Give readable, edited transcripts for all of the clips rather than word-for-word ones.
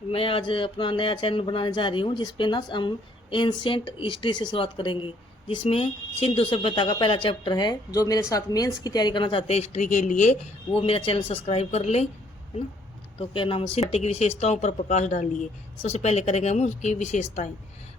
मैं आज अपना नया चैनल बनाने जा रही हूँ जिसपे ना हम एंशियंट हिस्ट्री से शुरुआत करेंगे, जिसमें सिंधु सभ्यता का पहला चैप्टर है। जो मेरे साथ मेंस की तैयारी करना चाहते हैं हिस्ट्री के लिए, वो मेरा चैनल सब्सक्राइब कर लें, है ना। तो क्या नाम है, सिंधु की विशेषताओं पर प्रकाश डालिए। सबसे पहले करेंगे हम उसकी विशेषताएं।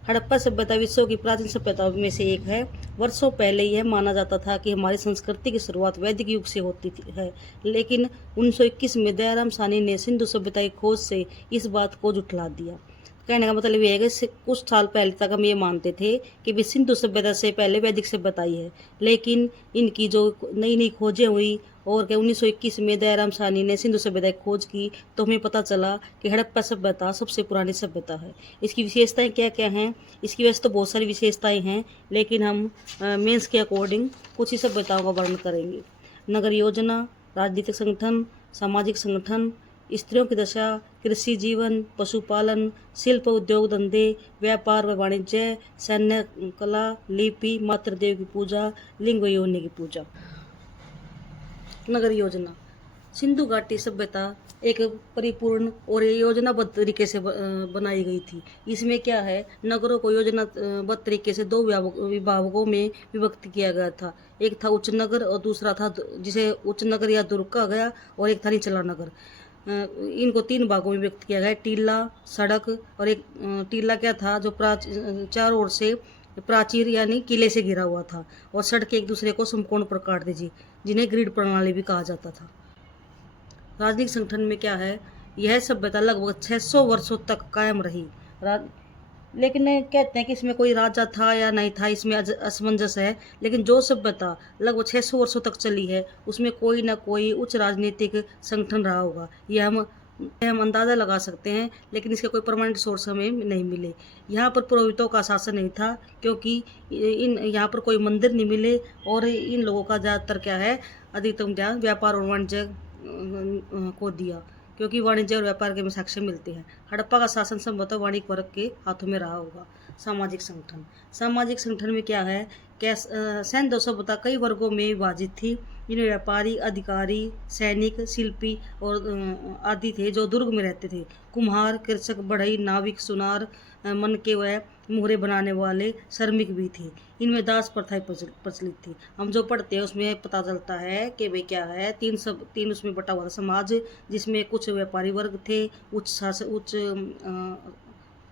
हड़प्पा सभ्यता विश्व की प्राचीन सभ्यताओं में से एक है। वर्षों पहले यह माना जाता था कि हमारी संस्कृति की शुरुआत वैदिक युग से होती है, लेकिन 1921 में दयाराम साहनी ने सिंधु सभ्यता की खोज से इस बात को झुठला दिया। कहने का मतलब ये है कि कुछ साल पहले तक हम ये मानते थे कि भी सिंधु सभ्यता से पहले वैदिक सभ्यता ही है, लेकिन इनकी जो नई नई खोजें हुई और क्या 1921 में दयाराम साहनी ने सिंधु सभ्यता की खोज की, तो हमें पता चला कि हड़प्पा सभ्यता सबसे पुरानी सभ्यता है। इसकी विशेषताएं क्या क्या हैं? इसकी वैसे तो बहुत सारी विशेषताएं हैं, लेकिन हम मेंस के अकॉर्डिंग कुछ ही सभ्यताओं का वर्णन करेंगे। नगर योजना, राजनीतिक संगठन, सामाजिक संगठन, स्त्रियों की दशा, कृषि जीवन, पशुपालन, शिल्प उद्योग धंधे, व्यापार व वाणिज्य, सैन्य कला, लिपि, मातृदेव की पूजा, लिंग व योनि की पूजा। नगर योजना। सिंधु घाटी सभ्यता एक परिपूर्ण और योजनाबद्ध तरीके से बनाई गई थी। इसमें क्या है, नगरों को योजनाबद्ध तरीके से दो विभागों में विभक्त किया गया था। एक था उच्च नगर और दूसरा था जिसे उच्च नगर या दुर्ग कहा गया, और एक था निचला नगर। इनको 3 भागों में व्यक्त किया गया है, टीला, सड़क और एक टीला क्या था जो चारों ओर से प्राचीर यानी किले से घिरा हुआ था, और सड़कें एक दूसरे को समकोण पर काटती थी, जिन्हें ग्रिड प्रणाली भी कहा जाता था। राजनीतिक संगठन में क्या है, यह सभ्यता लगभग 600 वर्षों तक कायम रही। लेकिन कहते हैं कि इसमें कोई राजा था या नहीं था, इसमें असमंजस है। लेकिन जो सभ्यता लगभग 600 वर्षों तक चली है, उसमें कोई ना कोई उच्च राजनीतिक संगठन रहा होगा। यह हम अंदाज़ा लगा सकते हैं, लेकिन इसके कोई परमानेंट सोर्स हमें नहीं मिले। यहाँ पर पुरोहितों का शासन नहीं था, क्योंकि यहाँ पर कोई मंदिर नहीं मिले, और इन लोगों का ज़्यादातर क्या है, अधिकतम ध्यान व्यापार और वाणिज्य को दिया, क्योंकि वाणिज्य और व्यापार के में साक्ष्य मिलते हैं। हड़प्पा का शासन संभवतः वाणिज्य वर्ग के हाथों में रहा होगा। सामाजिक संगठन। सामाजिक संगठन में क्या है, सैन्य सभ्यता कई वर्गों में विभाजित थी। इनमें व्यापारी, अधिकारी, सैनिक, शिल्पी और आदि थे जो दुर्ग में रहते थे। कुम्हार, कृषक, बढ़ई, नाविक, सुनार, मनके व मुहरे बनाने वाले श्रमिक भी थे। इनमें दास प्रथाएं प्रचलित थी। हम जो पढ़ते हैं उसमें पता चलता है कि भाई क्या है, तीन उसमें बटा हुआ था समाज, जिसमें कुछ व्यापारी वर्ग थे,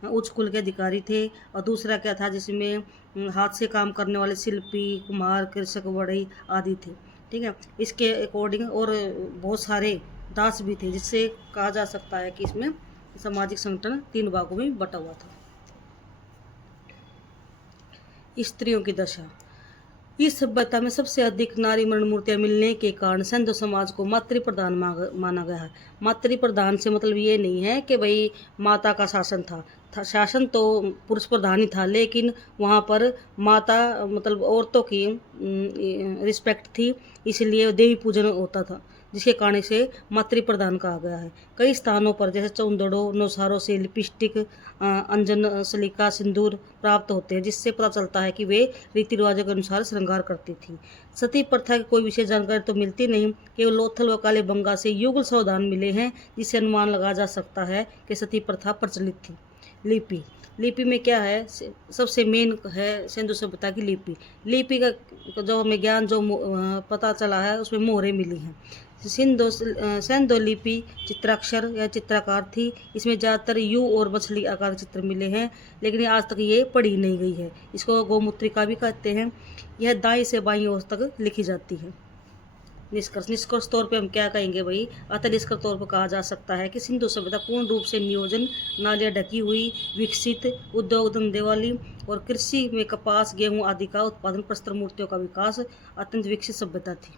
उच्च कुल के अधिकारी थे, और दूसरा क्या था जिसमें हाथ से काम करने वाले शिल्पी, कुम्हार, कृषक, बढ़ई आदि थे। ठीक है, इसके अकॉर्डिंग और बहुत सारे दास भी थे, जिससे कहा जा सकता है कि इसमें सामाजिक संगठन 3 भागों में बटा हुआ था। स्त्रियों की दशा। इस सभ्यता में सबसे अधिक नारी मरण मूर्तियां मिलने के कारण सिंधु समाज को मातृ प्रधान माना गया है। मातृ प्रधान से मतलब ये नहीं है कि भाई माता का शासन था, शासन तो पुरुष प्रधान ही था, लेकिन वहाँ पर माता मतलब औरतों की रिस्पेक्ट थी, इसलिए देवी पूजन होता था, जिसके कारण इसे मातृ प्रधान कहा गया है। कई स्थानों पर जैसे चौंदड़ों, नौसारों से लिपस्टिक, अंजन, सलीका, सिंदूर प्राप्त होते हैं, जिससे पता चलता है कि वे रीति रिवाजों के अनुसार श्रृंगार करती थी। सती प्रथा की कोई विशेष जानकारी तो मिलती नहीं, केवल लोथल व काले बंगा से युगल सावधान मिले हैं, जिससे अनुमान लगाया जा सकता है कि सती प्रथा प्रचलित थी। लिपि। लिपि में क्या है, सबसे मेन है सिंधु सभ्यता की लिपि। लिपि का जो हमें ज्ञान जो पता चला है, उसमें मोहरें मिली हैं। सिंधु लिपि चित्राक्षर या चित्राकार थी। इसमें ज़्यादातर यू और मछली आकार के चित्र मिले हैं, लेकिन आज तक ये पढ़ी नहीं गई है। इसको गोमुद्रिका भी कहते हैं। यह दाईं से बाईं ओर तक लिखी जाती है। निष्कर्ष तौर पे हम क्या कहेंगे भाई, अतः निष्कर्ष तौर पर कहा जा सकता है कि सिंधु सभ्यता पूर्ण रूप से नियोजन, नालियाँ ढकी हुई, विकसित, उद्योग धंधे वाली और कृषि में कपास, गेहूं आदि का उत्पादन, प्रस्तर मूर्तियों का विकास, अत्यंत विकसित सभ्यता थी।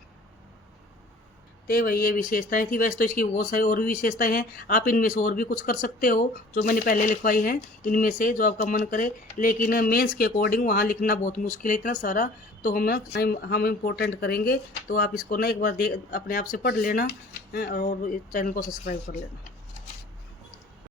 तो वही ये विशेषताएं थी। वैसे तो इसकी बहुत सारी और भी विशेषताएं हैं, आप इनमें से और भी कुछ कर सकते हो जो मैंने पहले लिखवाई हैं, इनमें से जो आपका मन करे। लेकिन मेंस के अकॉर्डिंग वहाँ लिखना बहुत मुश्किल है इतना सारा, तो हम इम्पोर्टेंट करेंगे। तो आप इसको ना एक बार अपने आप से पढ़ लेना और चैनल को सब्सक्राइब कर लेना।